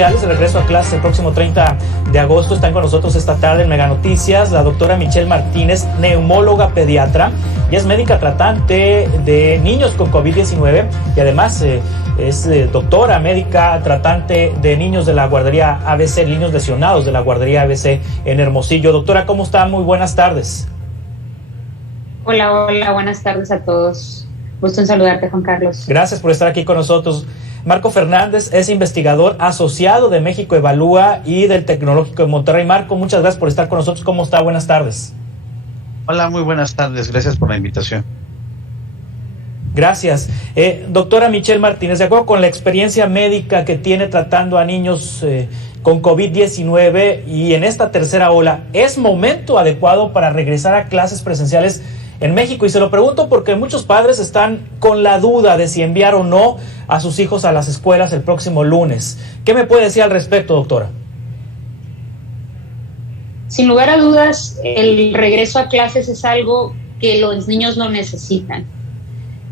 El regreso a clases el próximo 30 de agosto. Están con nosotros esta tarde en Mega Noticias la doctora Michelle Martínez, neumóloga pediatra, y es médica tratante de niños con COVID-19 y además es doctora médica tratante de niños de la guardería ABC, niños lesionados de la guardería ABC en Hermosillo. Doctora, ¿cómo está? Muy buenas tardes. Hola, buenas tardes a todos. Gusto en saludarte, Juan Carlos. Gracias por estar aquí con nosotros. Marco Fernández es investigador asociado de México Evalúa y del Tecnológico de Monterrey. Marco, muchas gracias por estar con nosotros. ¿Cómo está? Buenas tardes. Hola, muy buenas tardes. Gracias por la invitación. Gracias. Doctora Michelle Martínez, de acuerdo con la experiencia médica que tiene tratando a niños con COVID-19 y en esta tercera ola, ¿es momento adecuado para regresar a clases presenciales en México? Y se lo pregunto porque muchos padres están con la duda de si enviar o no a sus hijos a las escuelas el próximo lunes. ¿Qué me puede decir al respecto, doctora? Sin lugar a dudas, el regreso a clases es algo que los niños lo necesitan,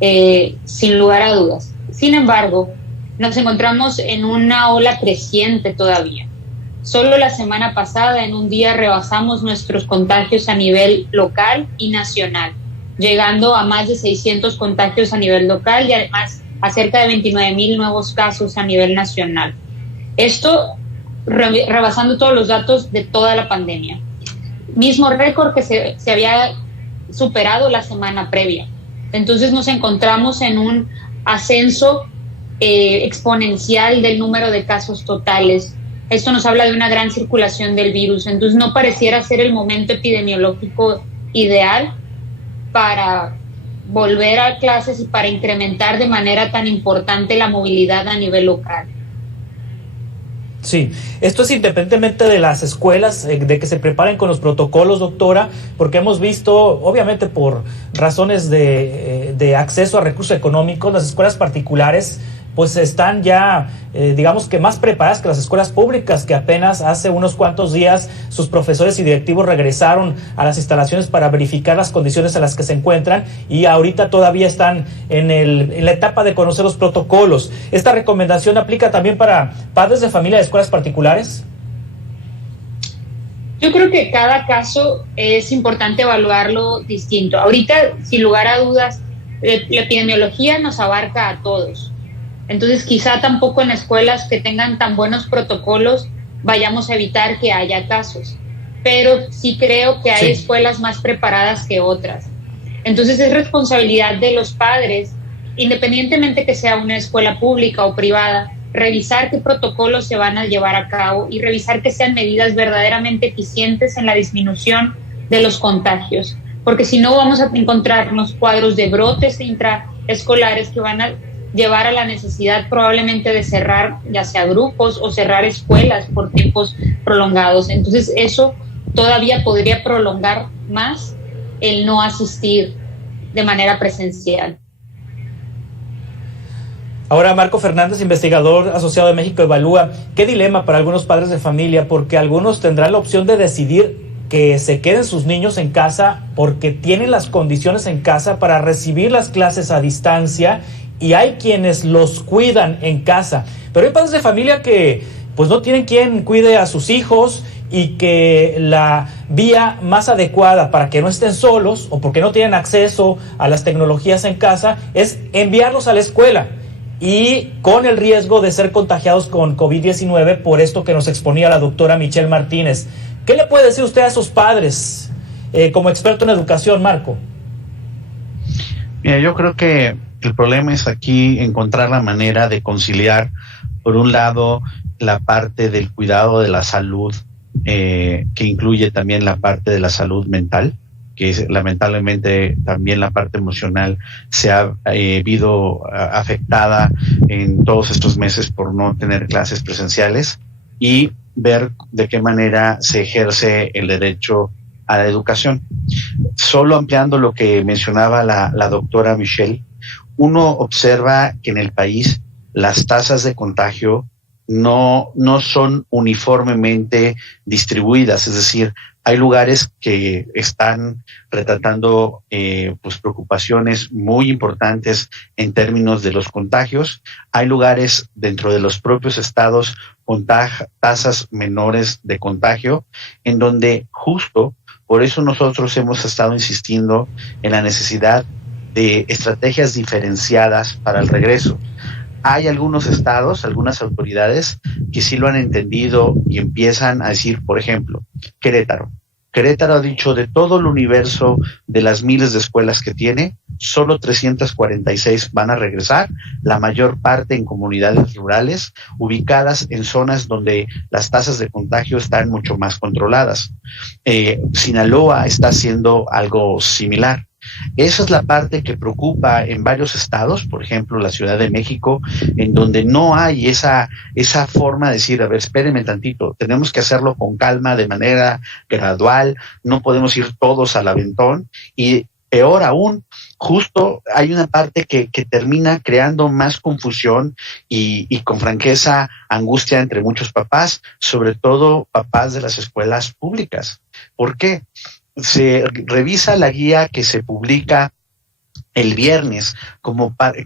sin lugar a dudas. Sin embargo, nos encontramos en una ola creciente todavía. Solo la semana pasada, en un día, rebasamos nuestros contagios a nivel local y nacional, llegando a más de 600 contagios a nivel local y además a cerca de 29,000 nuevos casos a nivel nacional. Esto rebasando todos los datos de toda la pandemia. Mismo récord que se había superado la semana previa. Entonces nos encontramos en un ascenso exponencial del número de casos totales. Esto nos habla de una gran circulación del virus, entonces no pareciera ser el momento epidemiológico ideal para volver a clases y para incrementar de manera tan importante la movilidad a nivel local. Sí, esto es independientemente de las escuelas, de que se preparen con los protocolos, doctora, porque hemos visto, obviamente por razones de acceso a recursos económicos, las escuelas particulares pues están ya, digamos que más preparadas que las escuelas públicas, que apenas hace unos cuantos días sus profesores y directivos regresaron a las instalaciones para verificar las condiciones en las que se encuentran y ahorita todavía están en la etapa de conocer los protocolos. ¿Esta recomendación aplica también para padres de familia de escuelas particulares? Yo creo que cada caso es importante evaluarlo distinto. Ahorita, sin lugar a dudas, la epidemiología nos abarca a todos. Entonces, quizá tampoco en escuelas que tengan tan buenos protocolos vayamos a evitar que haya casos. Pero sí creo que hay escuelas más preparadas que otras. Entonces, es responsabilidad de los padres, independientemente que sea una escuela pública o privada, revisar qué protocolos se van a llevar a cabo y revisar que sean medidas verdaderamente eficientes en la disminución de los contagios. Porque si no, vamos a encontrarnos cuadros de brotes intraescolares que van a llevar a la necesidad probablemente de cerrar ya sea grupos o cerrar escuelas por tiempos prolongados. Entonces eso todavía podría prolongar más el no asistir de manera presencial. Ahora, Marco Fernández, investigador asociado de México Evalúa, ¿qué dilema para algunos padres de familia? Porque algunos tendrán la opción de decidir que se queden sus niños en casa porque tienen las condiciones en casa para recibir las clases a distancia y hay quienes los cuidan en casa. Pero hay padres de familia que pues no tienen quien cuide a sus hijos y que la vía más adecuada para que no estén solos o porque no tienen acceso a las tecnologías en casa es enviarlos a la escuela y con el riesgo de ser contagiados con COVID-19 por esto que nos exponía la doctora Michelle Martínez. ¿Qué le puede decir usted a esos padres como experto en educación, Marco? Mira, yo creo que el problema es aquí encontrar la manera de conciliar, por un lado, la parte del cuidado de la salud, que incluye también la parte de la salud mental, que es, lamentablemente también la parte emocional se ha visto afectada en todos estos meses por no tener clases presenciales, y ver de qué manera se ejerce el derecho a la educación. Solo ampliando lo que mencionaba la doctora Michelle, uno observa que en el país las tasas de contagio no son uniformemente distribuidas, es decir, hay lugares que están retratando pues preocupaciones muy importantes en términos de los contagios. Hay lugares dentro de los propios estados con tasas menores de contagio, en donde justo por eso nosotros hemos estado insistiendo en la necesidad de estrategias diferenciadas para el regreso. Hay algunos estados, algunas autoridades que sí lo han entendido y empiezan a decir, por ejemplo, Querétaro. Querétaro ha dicho de todo el universo de las miles de escuelas que tiene, solo 346 van a regresar, la mayor parte en comunidades rurales, ubicadas en zonas donde las tasas de contagio están mucho más controladas. Sinaloa está haciendo algo similar. Esa es la parte que preocupa en varios estados, por ejemplo, la Ciudad de México, en donde no hay esa forma de decir, a ver, espérenme tantito, tenemos que hacerlo con calma, de manera gradual, no podemos ir todos al aventón, y peor aún, justo hay una parte que termina creando más confusión y con franqueza angustia entre muchos papás, sobre todo papás de las escuelas públicas. ¿Por qué? Se revisa la guía que se publica el viernes,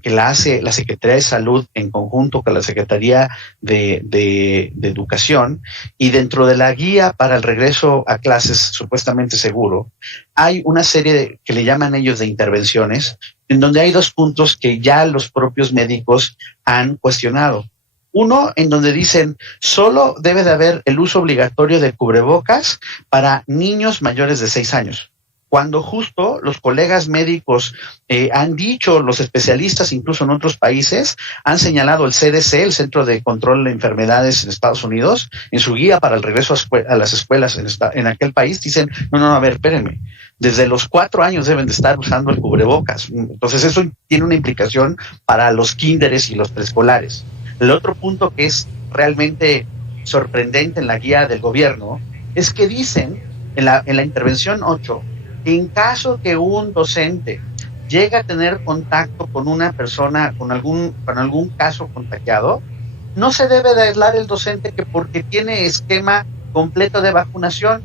que la hace la Secretaría de Salud en conjunto con la Secretaría de Educación, y dentro de la guía para el regreso a clases supuestamente seguro, hay una serie que le llaman ellos de intervenciones, en donde hay 2 puntos que ya los propios médicos han cuestionado. Uno, en donde dicen, solo debe de haber el uso obligatorio de cubrebocas para niños mayores de 6 años. Cuando justo los colegas médicos han dicho, los especialistas incluso en otros países, han señalado el CDC, el Centro de Control de Enfermedades en Estados Unidos, en su guía para el regreso a las escuelas en aquel país, dicen, no, a ver, espérenme, desde los 4 años deben de estar usando el cubrebocas. Entonces eso tiene una implicación para los kinderes y los preescolares. El otro punto que es realmente sorprendente en la guía del gobierno es que dicen en la intervención 8 que en caso que un docente llegue a tener contacto con una persona con algún caso contagiado, no se debe de aislar el docente que porque tiene esquema completo de vacunación.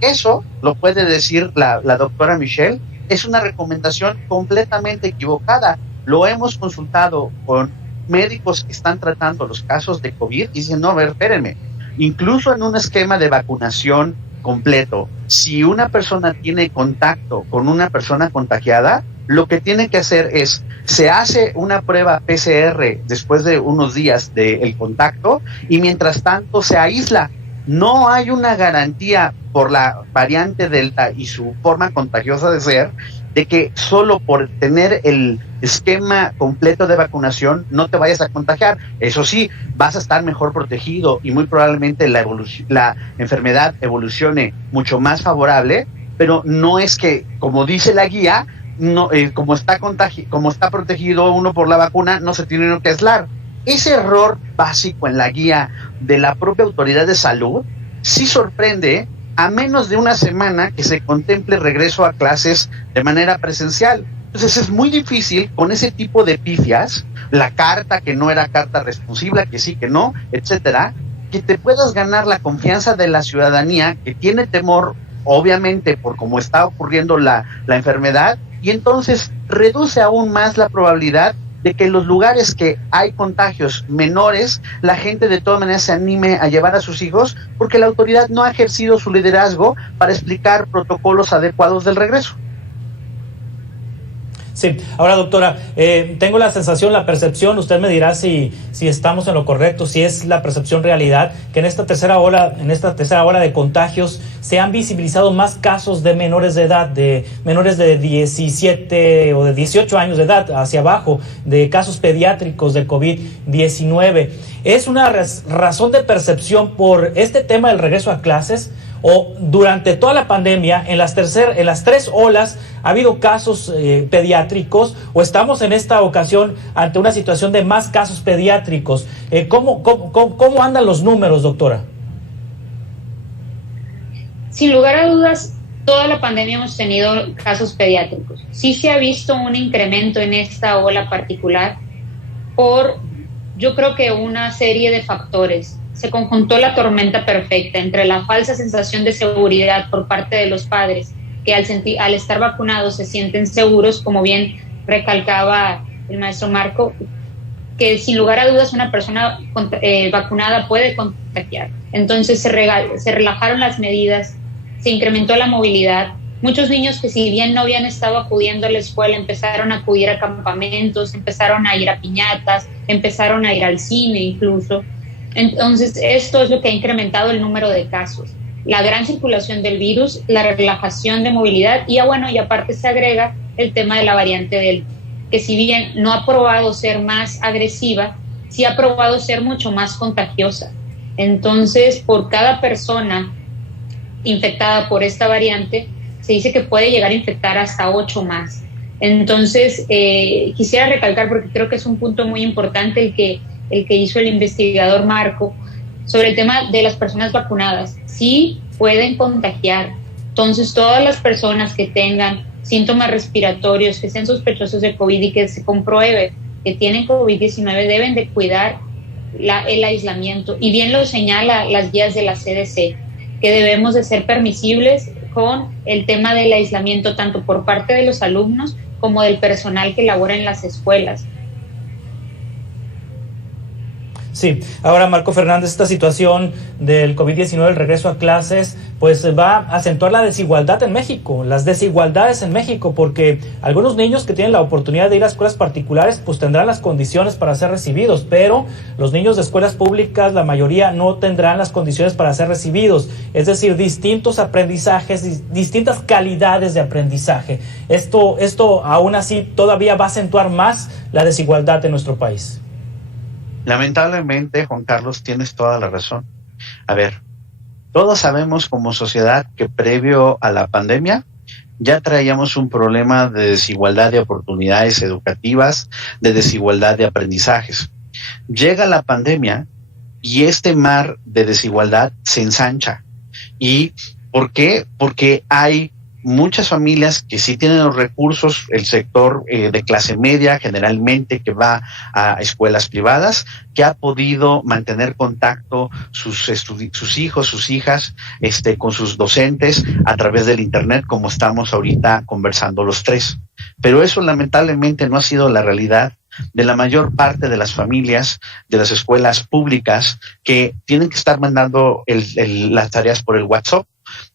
Eso lo puede decir la doctora Michelle, es una recomendación completamente equivocada. Lo hemos consultado con médicos que están tratando los casos de COVID y dicen, no, a ver, espérenme, incluso en un esquema de vacunación completo, si una persona tiene contacto con una persona contagiada, lo que tiene que hacer es, se hace una prueba PCR después de unos días del contacto y mientras tanto se aísla. No hay una garantía por la variante Delta y su forma contagiosa de ser, de que solo por tener el esquema completo de vacunación no te vayas a contagiar. Eso sí, vas a estar mejor protegido y muy probablemente la enfermedad evolucione mucho más favorable, pero no es que, como dice la guía, no, como está protegido uno por la vacuna, no se tiene que aislar. Ese error básico en la guía de la propia autoridad de salud sí sorprende a menos de una semana que se contemple regreso a clases de manera presencial. Entonces es muy difícil con ese tipo de pifias, la carta que no era carta responsiva, que sí, que no, etcétera, que te puedas ganar la confianza de la ciudadanía que tiene temor, obviamente, por cómo está ocurriendo la enfermedad, y entonces reduce aún más la probabilidad de que en los lugares que hay contagios menores, la gente de todas maneras se anime a llevar a sus hijos, porque la autoridad no ha ejercido su liderazgo para explicar protocolos adecuados del regreso. Sí, ahora doctora, tengo la sensación, la percepción, usted me dirá si estamos en lo correcto, si es la percepción realidad, que en esta tercera ola de contagios se han visibilizado más casos de menores de edad, de menores de 17 o de 18 años de edad hacia abajo, de casos pediátricos de COVID-19. ¿Es una razón de percepción por este tema del regreso a clases? ¿O durante toda la pandemia, en las 3 olas, ha habido casos pediátricos, o estamos en esta ocasión ante una situación de más casos pediátricos? ¿Cómo andan los números, doctora? Sin lugar a dudas, toda la pandemia hemos tenido casos pediátricos. Sí se ha visto un incremento en esta ola particular por Yo creo que una serie de factores. Se conjuntó la tormenta perfecta entre la falsa sensación de seguridad por parte de los padres, que al estar vacunados se sienten seguros, como bien recalcaba el maestro Marco, que sin lugar a dudas una persona vacunada puede contagiar. Entonces se relajaron las medidas, se incrementó la movilidad. Muchos niños que si bien no habían estado acudiendo a la escuela empezaron a acudir a campamentos, empezaron a ir a piñatas, empezaron a ir al cine incluso. Entonces esto es lo que ha incrementado el número de casos. La gran circulación del virus, la relajación de movilidad y aparte se agrega el tema de la variante Delta, que si bien no ha probado ser más agresiva, sí ha probado ser mucho más contagiosa. Entonces, por cada persona infectada por esta variante, se dice que puede llegar a infectar hasta 8 más. Entonces, quisiera recalcar, porque creo que es un punto muy importante el que hizo el investigador Marco, sobre el tema de las personas vacunadas. Sí pueden contagiar. Entonces, todas las personas que tengan síntomas respiratorios, que sean sospechosos de COVID y que se compruebe que tienen COVID-19, deben de cuidar el aislamiento. Y bien lo señala las guías de la CDC, que debemos de ser permisibles con el tema del aislamiento, tanto por parte de los alumnos como del personal que labora en las escuelas. Sí, ahora Marco Fernández, esta situación del COVID-19, el regreso a clases, pues va a acentuar la desigualdad en México, las desigualdades en México, porque algunos niños que tienen la oportunidad de ir a escuelas particulares, pues tendrán las condiciones para ser recibidos, pero los niños de escuelas públicas, la mayoría no tendrán las condiciones para ser recibidos, es decir, distintos aprendizajes, distintas calidades de aprendizaje. Esto aún así todavía va a acentuar más la desigualdad en nuestro país. Lamentablemente, Juan Carlos, tienes toda la razón. A ver, todos sabemos como sociedad que previo a la pandemia ya traíamos un problema de desigualdad de oportunidades educativas, de desigualdad de aprendizajes. Llega la pandemia y este mar de desigualdad se ensancha. ¿Y por qué? Porque hay muchas familias que sí tienen los recursos, el sector de clase media generalmente que va a escuelas privadas, que ha podido mantener contacto sus hijos, sus hijas, con sus docentes a través del internet, como estamos ahorita conversando los tres. Pero eso lamentablemente no ha sido la realidad de la mayor parte de las familias de las escuelas públicas, que tienen que estar mandando las tareas por el WhatsApp,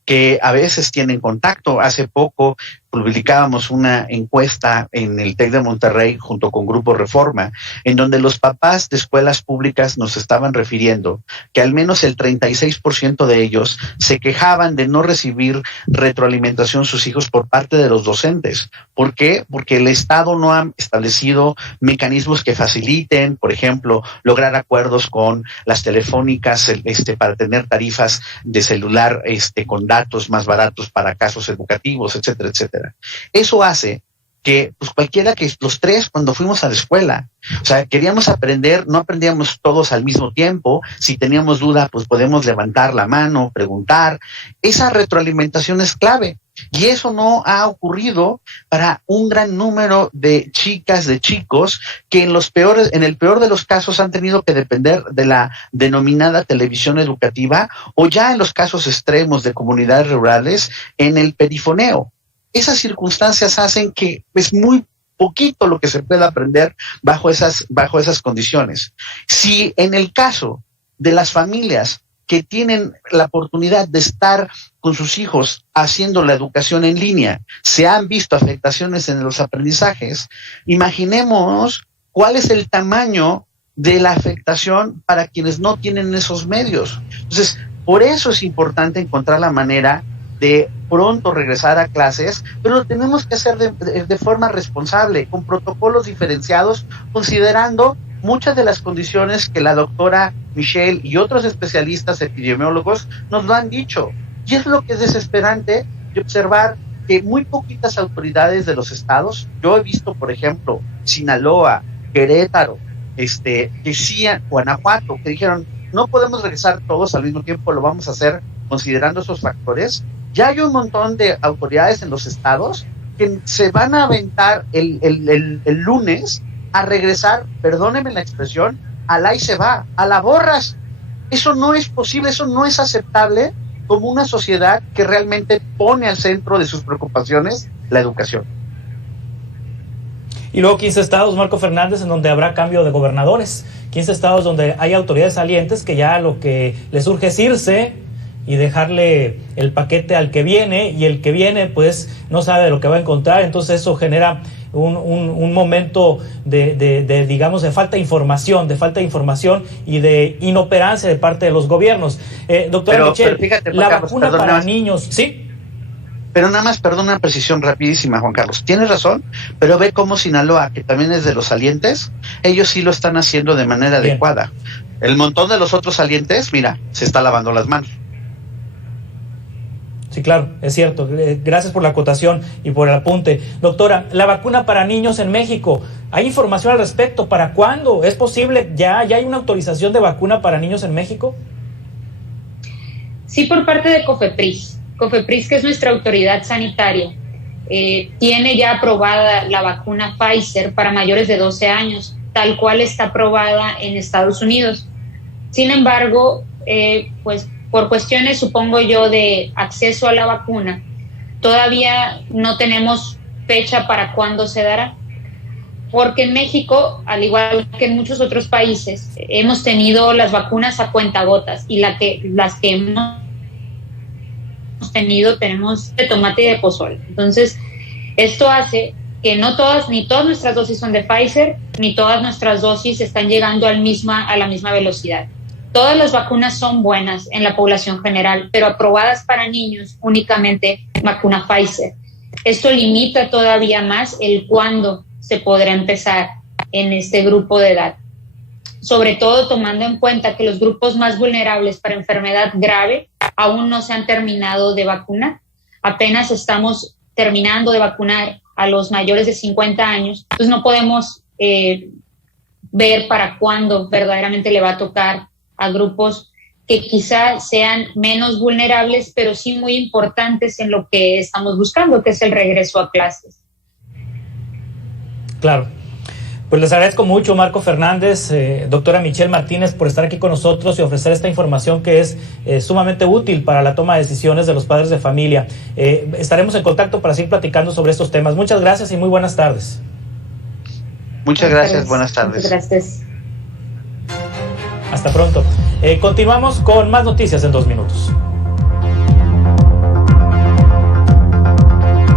que a veces tienen contacto. Hace poco publicábamos una encuesta en el TEC de Monterrey junto con Grupo Reforma, en donde los papás de escuelas públicas nos estaban refiriendo que al menos el 36% de ellos se quejaban de no recibir retroalimentación sus hijos por parte de los docentes. ¿Por qué? Porque el Estado no ha establecido mecanismos que faciliten, por ejemplo, lograr acuerdos con las telefónicas para tener tarifas de celular con datos más baratos para casos educativos, etcétera, etcétera. Eso hace que pues cualquiera, que los tres cuando fuimos a la escuela, o sea, queríamos aprender, no aprendíamos todos al mismo tiempo. Si teníamos duda, pues podemos levantar la mano, preguntar. Esa retroalimentación es clave. Y eso no ha ocurrido para un gran número de chicas, de chicos, que en el peor de los casos han tenido que depender de la denominada televisión educativa, o ya en los casos extremos de comunidades rurales, en el perifoneo. Esas circunstancias hacen que es muy poquito lo que se pueda aprender bajo esas condiciones. Si en el caso de las familias que tienen la oportunidad de estar con sus hijos haciendo la educación en línea, se han visto afectaciones en los aprendizajes, imaginemos cuál es el tamaño de la afectación para quienes no tienen esos medios. Entonces, por eso es importante encontrar la manera de pronto regresar a clases, pero lo tenemos que hacer de forma responsable, con protocolos diferenciados, considerando muchas de las condiciones que la doctora Michelle y otros especialistas epidemiólogos nos lo han dicho. Y es lo que es desesperante de observar que muy poquitas autoridades de los estados, yo he visto, por ejemplo, Sinaloa, Querétaro, decían, Guanajuato, que dijeron, no podemos regresar todos al mismo tiempo, lo vamos a hacer considerando esos factores. Ya hay un montón de autoridades en los estados que se van a aventar el lunes a regresar, perdónenme la expresión, al ahí se va, a la borras. Eso no es posible, eso no es aceptable como una sociedad que realmente pone al centro de sus preocupaciones la educación. Y luego 15 estados, Marco Fernández, en donde habrá cambio de gobernadores. 15 estados donde hay autoridades salientes que ya lo que les urge es irse y dejarle el paquete al que viene, y el que viene pues no sabe de lo que va a encontrar. Entonces eso genera un momento de digamos, de falta de información y de inoperancia de parte de los gobiernos. Doctora Michelle, fíjate, la Carlos, vacuna para niños, ¿sí? Pero nada más, perdón, una precisión rapidísima, Juan Carlos. Tienes razón, pero ve cómo Sinaloa, que también es de los salientes, ellos sí lo están haciendo de manera adecuada. El montón de los otros salientes, mira, se está lavando las manos. Sí, claro, es cierto. Gracias por la acotación y por el apunte. Doctora, la vacuna para niños en México, ¿hay información al respecto? ¿Para cuándo? ¿Es posible? ¿Ya hay una autorización de vacuna para niños en México? Sí, por parte de COFEPRIS. COFEPRIS, que es nuestra autoridad sanitaria, tiene ya aprobada la vacuna Pfizer para mayores de 12 años, tal cual está aprobada en Estados Unidos. Sin embargo, pues por cuestiones, supongo yo, de acceso a la vacuna, todavía no tenemos fecha para cuándo se dará. Porque en México, al igual que en muchos otros países, hemos tenido las vacunas a cuentagotas, y las que hemos tenido tenemos de tomate y de pozole. Entonces, esto hace que no todas, ni todas nuestras dosis son de Pfizer, ni todas nuestras dosis están llegando a la misma velocidad. Todas las vacunas son buenas en la población general, pero aprobadas para niños únicamente vacuna Pfizer. Esto limita todavía más el cuándo se podrá empezar en este grupo de edad, sobre todo tomando en cuenta que los grupos más vulnerables para enfermedad grave aún no se han terminado de vacunar. Apenas estamos terminando de vacunar a los mayores de 50 años, entonces no podemos ver para cuándo verdaderamente le va a tocar a grupos que quizás sean menos vulnerables, pero sí muy importantes en lo que estamos buscando, que es el regreso a clases. Claro. Pues les agradezco mucho, Marco Fernández, doctora Michelle Martínez, por estar aquí con nosotros y ofrecer esta información que es sumamente útil para la toma de decisiones de los padres de familia. Estaremos en contacto para seguir platicando sobre estos temas. Muchas gracias y muy buenas tardes. Muchas gracias, buenas tardes. Muchas gracias. Hasta pronto. Continuamos con más noticias en 2 minutos.